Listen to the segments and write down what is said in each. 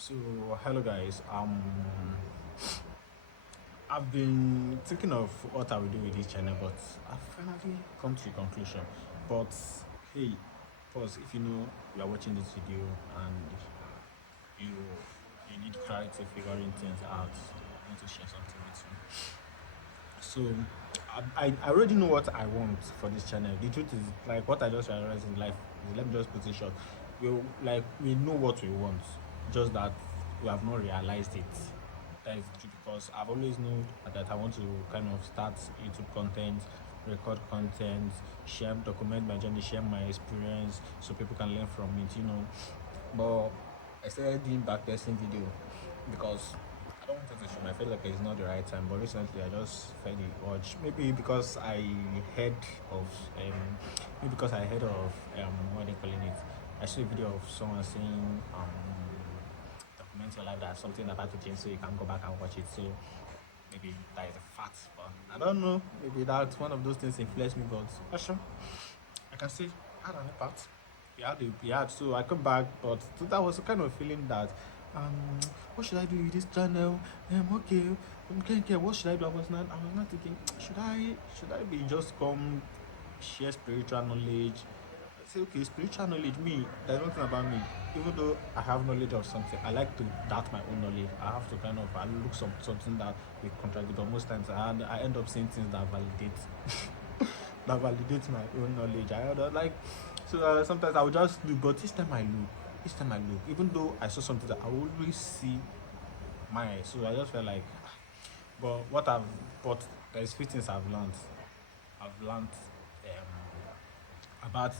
So hello guys. I've been thinking of what I will do with this channel, but I've finally come to a conclusion. But hey, pause if you know you are watching this video and you you need clarity figuring things out. I want to share something with you. So I already know what I want for this channel. The truth is, like, what I just realized in life is, let me just put it short, we know what we want, just that we have not realized it. That is true, because I've always known that I want to kind of start YouTube content, record content, share, document my journey, share my experience so people can learn from it. But I started doing backtesting video because I don't want to show. I feel like it's not the right time. But recently, I just felt the urge. Maybe because I heard of maybe because I heard of what they calling it. I saw a video of someone saying document your life, that's something about to change, so you can go back and watch it. So maybe that is a fact, but I don't know. Maybe that's one of those things influenced me, but for sure, I can say I had an impact. Yeah. So I come back, but that was kind of feeling that what should I do with this channel? Okay, what should I do? I was not thinking, should I be just come share spiritual knowledge? I say, okay, spiritual knowledge, me, there's nothing about me. Even though I have knowledge of something, I like to doubt my own knowledge. I have to kind of I look something that will contradict, but most times I end up saying things that validate that validates my own knowledge. I other like so sometimes I would just look, but each time I look, even though I saw something that I always see my eyes. So I just felt like, but there's few things I've learned. I've learned about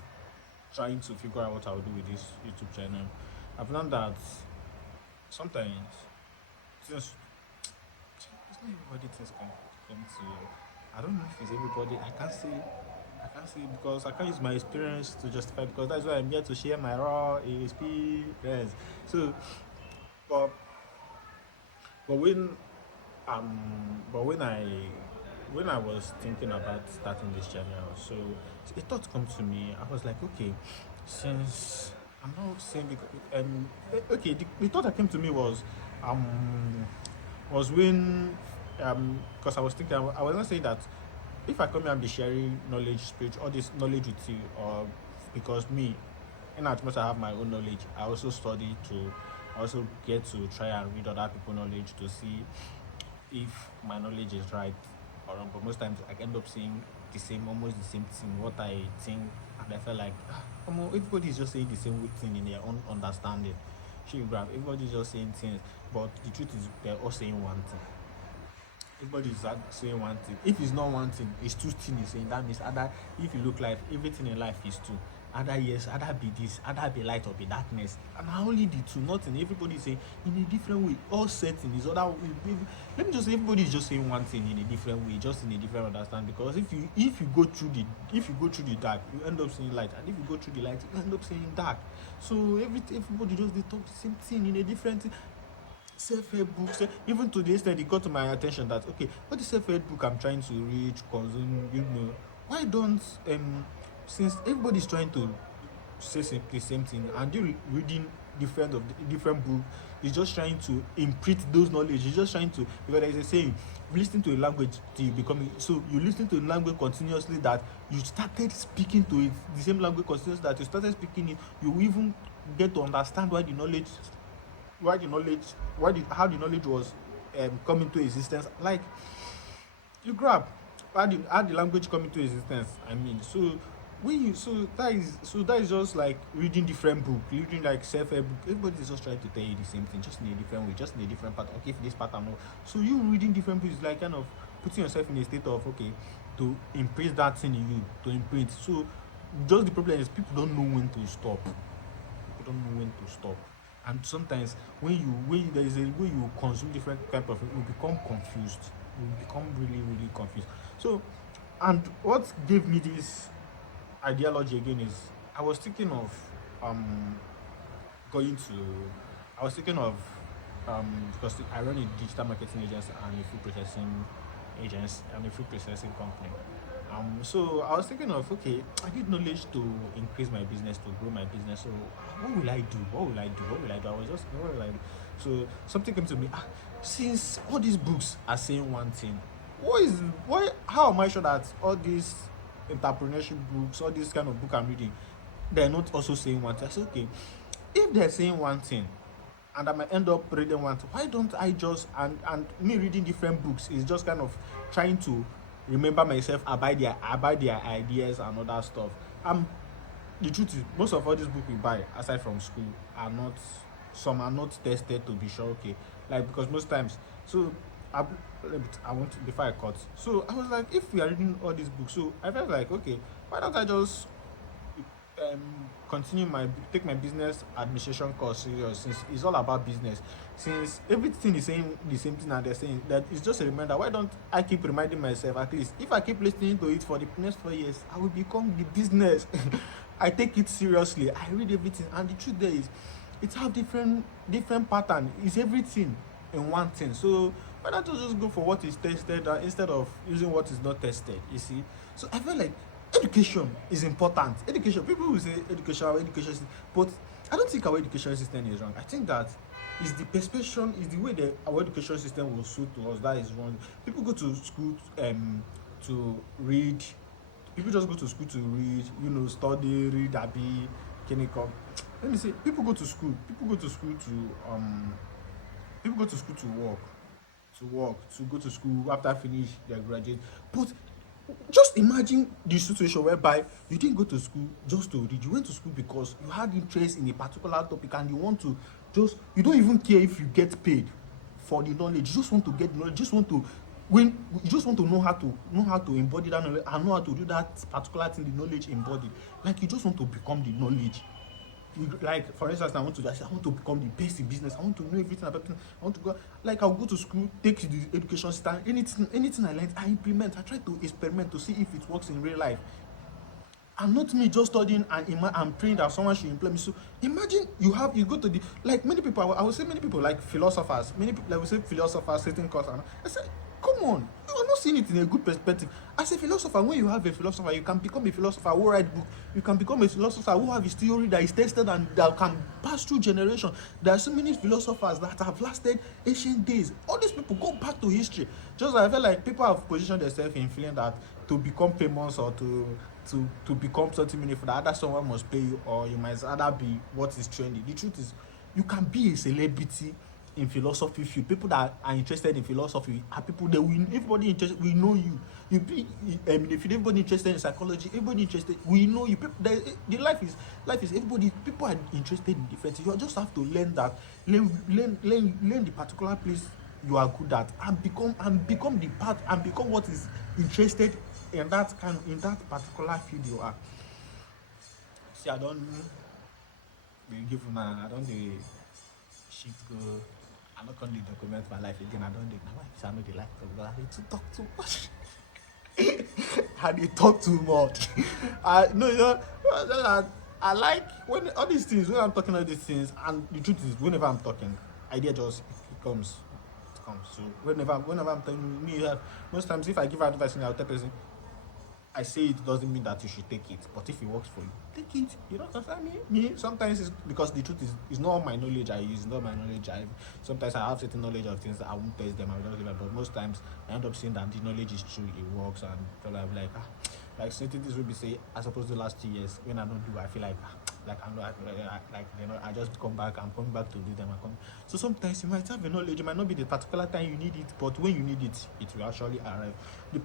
trying to figure out what I will do with this YouTube channel. I've learned that sometimes since it's not everybody things come to. I don't know if it's everybody. I can't say because I can't use my experience to justify, because that's why I'm here to share my raw experience. So, but but when but when I was thinking about starting this channel, so a thought come to me. I was like, okay, since I'm not saying because okay, the thought that came to me um was when because I was thinking, I was not saying that if I come here and be sharing knowledge, all this knowledge with you, or because me, in as much as I have my own knowledge, I also study to also get to try and read other people's knowledge to see if my knowledge is right or wrong. But most times I end up saying almost the same thing, what I think, and I feel like everybody is just saying the same thing in their own understanding. Everybody's just saying things, but the truth is they're all saying one thing. Everybody is saying one thing. If it's not one thing, it's two things he's saying. That means either, if you look like everything in life is two. Either yes, either be this, either be light or be darkness. And only the two, nothing. Everybody is saying in a different way. All setting is other way. Let me just say, everybody is just saying one thing in a different way, just in a different understanding. Because if you go through the dark, you end up seeing light. And if you go through the light, you end up seeing dark. So everybody just they talk the same thing in a different self-help books. Even to the extent it got to my attention that, okay, what is self-help book I'm trying to read, consume, why don't since everybody's trying to say the same thing, and you reading different book, is just trying to imprint those knowledge. You're just trying to, because there is a saying, listening to a language till you become, so you listen to a language continuously, that you started speaking to it, the same language continuously, that you started speaking it, you even get to understand why the knowledge how the knowledge was come into existence. Like, you grab how the language come into existence. I mean, so when you so that is just like reading different book, reading like self-help book. Everybody is just trying to tell you the same thing, just in a different way, just in a different pattern. Okay, if this pattern, no. So you reading different books is like kind of putting yourself in a state of, okay, to imprint that thing in you, to imprint. So just the problem is people don't know when to stop. People don't know when to stop. And sometimes when there is a way you consume different type of, you become confused. You become really, really confused. So, and what gave me this ideology again is, I was thinking of um going to I was thinking of because I run a digital marketing agency and a food processing company. So I was thinking of, okay, I need knowledge to increase my business, to grow my business. So what will I do? What will I do? What will I do? I was just, what will I do? So something came to me. Since all these books are saying one thing, why? How am I sure that all these entrepreneurship books, all this kind of book I'm reading, they're not also saying one thing? I said, okay, if they're saying one thing, and I might end up reading one thing, why don't I just and me reading different books is just kind of trying to remember myself about their ideas and other stuff. Um, the truth is, most of all these books we buy, aside from school, are not, some are not tested to be sure, okay, like, because most times, so I, I want to, before I cut, so I was like, if we are reading all these books, so I felt like, okay, why don't I just um continue my, take my business administration course serious, since it's all about business, since everything is saying the same thing and they're saying that, it's just a reminder. Why don't I keep reminding myself, at least if I keep listening to it for the next 4 years, I will become the business. I take it seriously, I read everything, and the truth there is, it have different pattern, it's everything in one thing. So why not just go for what is tested, instead of using what is not tested, you see? So I feel like education is important. Education, people will say education, our education system, but I don't think our education system is wrong. I think that is the perception, is the way that our education system will suit to us, that is wrong. People go to school to read. People just go to school to read, study, read, abi, clinical. Let me say, people go to school. People go to school to go to school after finish their graduate. But just imagine the situation whereby you didn't go to school just to read. You went to school because you had interest in a particular topic, and you want to just, you don't even care if you get paid for the knowledge. You just want to get the knowledge. You just want to, when you just want to know how to embody that knowledge, and know how to do that particular thing the knowledge embodied. Like, you just want to become the knowledge. Like, for instance, I want to become the best in business. I want to know everything about business. I want to go, like, I'll go to school, take the education system, anything I learned, I implement. I try to experiment to see if it works in real life. And not me just studying and praying that someone should implement. So imagine you go to the, like, many people, I would say many people, like philosophers, many people, like we say philosophers sitting course, and I say, come on, you are not seeing it in a good perspective. As a philosopher, when you have a philosopher, you can become a philosopher who write book. You can become a philosopher who have a theory that is tested and that can pass through generation. There are so many philosophers that have lasted ancient days. All these people go back to history. Just like, I feel like people have positioned themselves in feeling that to become famous or to become something meaningful, that either someone must pay you, or you might rather be what is trendy. The truth is, you can be a celebrity in philosophy field. People that are interested in philosophy are people that we, everybody interested, we know you. You be if everybody interested in psychology, everybody interested, we know you. People, the life is everybody. People are interested in different things. You just have to learn that, learn the particular place you are good at, and become the part, and become what is interested in that particular field you are. See, I don't dey give una, I don't dey shift go. I'm not going to document my life again. I don't do now. Why I know the life because I need to talk too much. I need talk too much. I no, I like when all these things, when I'm talking all these things, and the truth is, whenever I'm talking, idea just it comes. It comes. So whenever I'm telling me, most times if I give advice, I'll tell person, I say it doesn't mean that you should take it, but if it works for you, take it. You know what I mean? Me sometimes it's because the truth is, it's not all my knowledge I use, it's not my knowledge I. Sometimes I have certain knowledge of things that I won't test them, I will just leave it. But most times I end up saying that the knowledge is true, it works, and so I'm like certain things will be say as opposed to the last 2 years when I don't do, I feel like I'm not like I just come back. I'm coming back to do them. So sometimes you might have a knowledge, it might not be the particular time you need it, but when you need it, it will actually arrive. The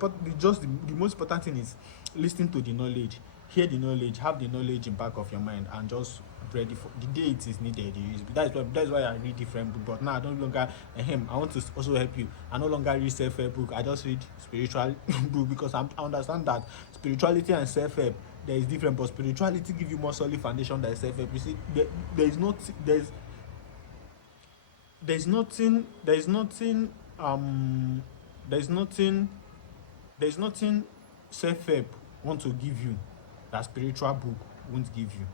most important thing is listening to the knowledge, hear the knowledge, have the knowledge in back of your mind, and just ready for the day it is needed. You use it. That's why I read different books. But now I don't longer I want to also help you. I no longer read self-help book. I just read spiritual book because I understand that spirituality and self-help there is different, but spirituality give you more solid foundation than self-help. You see, there's nothing there's nothing self-help want to give you that spiritual book won't give you.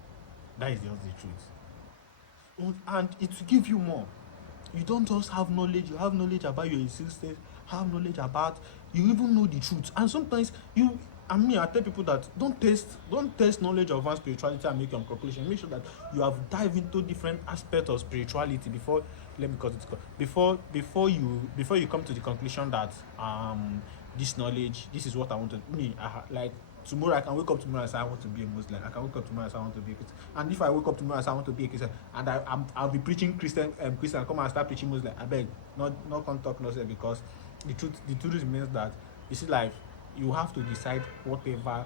That is just the truth. And it will give you more. You don't just have knowledge, you have knowledge about your existence, have knowledge about, you even know the truth. And sometimes I tell people that don't test knowledge of one spirituality and make your conclusion. Make sure that you have dived into different aspects of spirituality before, let me cut it, before you come to the conclusion that this knowledge, this is what I want to me. Like tomorrow I can wake up tomorrow and say I want to be a Muslim. I can wake up tomorrow and say I want to be a Christian. And if I wake up tomorrow and say I want to be a Christian, and I'll be preaching Christian, come and start preaching Muslim. I beg, not come talk nonsense, because the truth remains that you see life. You have to decide whatever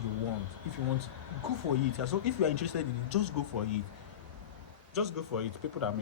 you want. If you want, go for it. So if you are interested in it, just go for it. Just go for it. People that